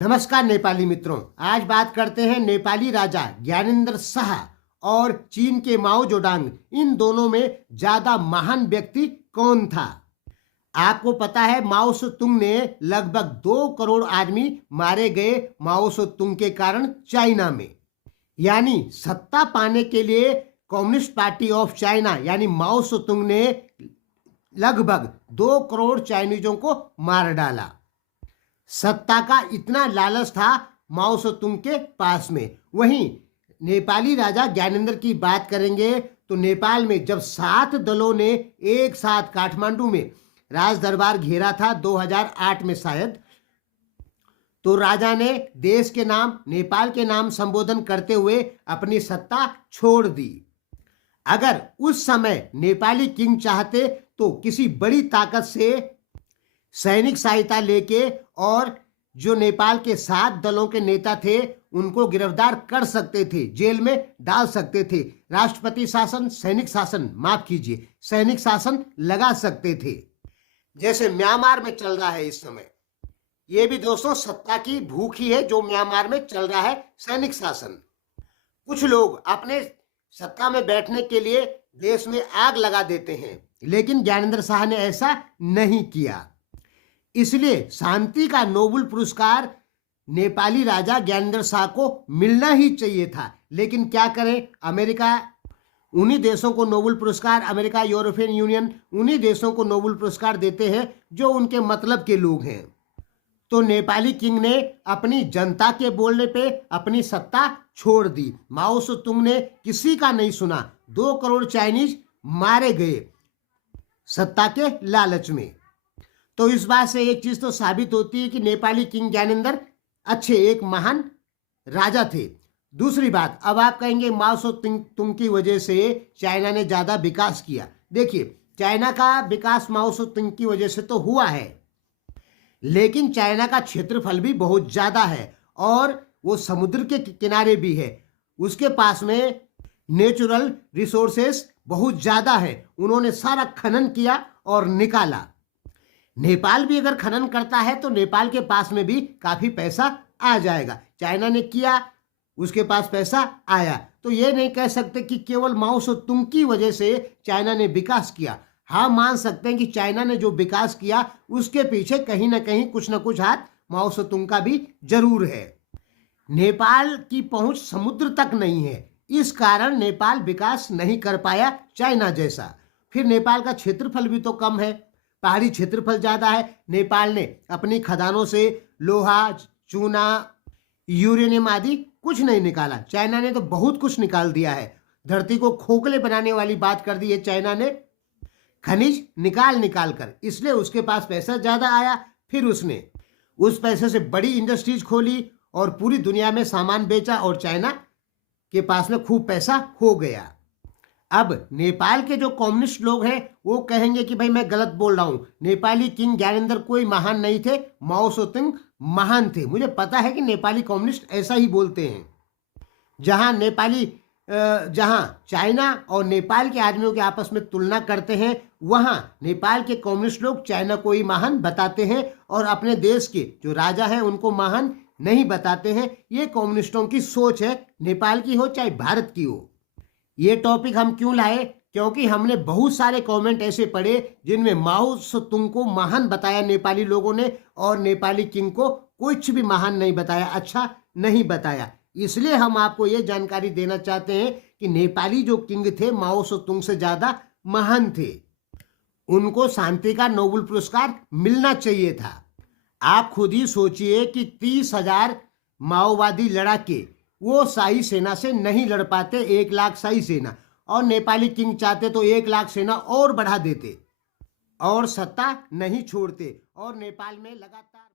नमस्कार नेपाली मित्रों, आज बात करते हैं नेपाली राजा ज्ञानेंद्र शाह और चीन के माओ जोडांग। इन दोनों में ज्यादा महान व्यक्ति कौन था? आपको पता है माओ सेतुंग ने लगभग 2 करोड़ आदमी मारे गए माओ सेतुंग के कारण चाइना में। यानी सत्ता पाने के लिए कम्युनिस्ट पार्टी ऑफ चाइना यानी माओ सेतुंग ने लगभग 2 करोड़ चाइनीजों को मार डाला। सत्ता का इतना लालच था माओ सेतुंग के पास में। वहीं नेपाली राजा ज्ञानेंद्र की बात करेंगे तो नेपाल में जब 7 दलों ने एक साथ काठमांडू में राज दरबार घेरा था 2008 में शायद, तो राजा ने देश के नाम नेपाल के नाम संबोधन करते हुए अपनी सत्ता छोड़ दी। अगर उस समय नेपाली किंग चाहते तो किसी बड़ी ताकत से सैनिक सहायता लेके और जो नेपाल के 7 दलों के नेता थे उनको गिरफ्तार कर सकते थे, जेल में डाल सकते थे, राष्ट्रपति शासन सैनिक शासन लगा सकते थे, जैसे म्यांमार में चल रहा है इस समय। ये भी दोस्तों सत्ता की भूख ही है जो म्यांमार में चल रहा है, सैनिक शासन। कुछ लोग अपने सत्ता में बैठने के लिए देश में आग लगा देते हैं, लेकिन ज्ञानेंद्र शाह ने ऐसा नहीं किया। इसलिए शांति का नोबेल पुरस्कार नेपाली राजा ज्ञानेंद्र शाह को मिलना ही चाहिए था। लेकिन क्या करें, अमेरिका उन्हीं देशों को नोबेल पुरस्कार, अमेरिका, यूरोपियन यूनियन उन्हीं देशों को नोबेल पुरस्कार देते हैं जो उनके मतलब के लोग हैं। तो नेपाली किंग ने अपनी जनता के बोलने पे अपनी सत्ता छोड़ दी। माओ सेतुंग ने किसी का नहीं सुना, 2 करोड़ चाइनीज मारे गए सत्ता के लालच में। तो इस बात से एक चीज तो साबित होती है कि नेपाली किंग ज्ञानेंद्र एक महान राजा थे। दूसरी बात, अब आप कहेंगे माओ सेतुंग की वजह से चाइना ने ज्यादा विकास किया। देखिए, चाइना का विकास माओ सेतुंग की वजह से तो हुआ है, लेकिन चाइना का क्षेत्रफल भी बहुत ज्यादा है और वो समुद्र के किनारे भी है। उसके पास में नेचुरल रिसोर्सेस बहुत ज्यादा है। उन्होंने सारा खनन किया और निकाला। नेपाल भी अगर खनन करता है तो नेपाल के पास में भी काफी पैसा आ जाएगा। चाइना ने किया, उसके पास पैसा आया। तो ये नहीं कह सकते कि केवल माओ सेतुंग की वजह से चाइना ने विकास किया। हाँ, मान सकते हैं कि चाइना ने जो विकास किया उसके पीछे कहीं ना कहीं कुछ ना कुछ हाथ माओ सेतुंग का भी जरूर है। नेपाल की पहुंच समुद्र तक नहीं है, इस कारण नेपाल विकास नहीं कर पाया चाइना जैसा। फिर नेपाल का क्षेत्रफल भी तो कम है, पहाड़ी क्षेत्रफल ज्यादा है। नेपाल ने अपनी खदानों से लोहा, चूना, यूरेनियम आदि कुछ नहीं निकाला। चाइना ने तो बहुत कुछ निकाल दिया है। धरती को खोखले बनाने वाली बात कर दी है चाइना ने, खनिज निकाल कर। इसलिए उसके पास पैसा ज्यादा आया। फिर उसने उस पैसे से बड़ी इंडस्ट्रीज खोली और पूरी दुनिया में सामान बेचा और चाइना के पास में खूब पैसा हो गया। अब नेपाल के जो कम्युनिस्ट लोग हैं वो कहेंगे कि भाई मैं गलत बोल रहा हूं, नेपाली किंग ज्ञानेंद्र कोई महान नहीं थे, माओ सेतुंग महान थे। मुझे पता है कि नेपाली कम्युनिस्ट ऐसा ही बोलते हैं। जहां चाइना और नेपाल के आदमियों के आपस में तुलना करते हैं, वहां नेपाल के कम्युनिस्ट लोग चाइना को ही महान बताते हैं और अपने देश के जो राजा हैं उनको महान नहीं बताते हैं। ये कम्युनिस्टों की सोच है, नेपाल की हो चाहे भारत की हो। ये टॉपिक हम क्यों लाए? क्योंकि हमने बहुत सारे कमेंट ऐसे पढ़े जिनमें माओ सेतुंग को महान बताया नेपाली लोगों ने और नेपाली किंग को कुछ भी महान नहीं बताया, अच्छा नहीं बताया। इसलिए हम आपको ये जानकारी देना चाहते हैं कि नेपाली जो किंग थे माओ सेतुंग से ज्यादा महान थे। उनको शांति का नोबेल पुरस्कार मिलना चाहिए था। आप खुद ही सोचिए कि 30,000 माओवादी लड़ाके वो शाही सेना से नहीं लड़ पाते, 1 लाख शाही सेना, और नेपाली किंग चाहते तो 1 लाख सेना और बढ़ा देते और सत्ता नहीं छोड़ते और नेपाल में लगातार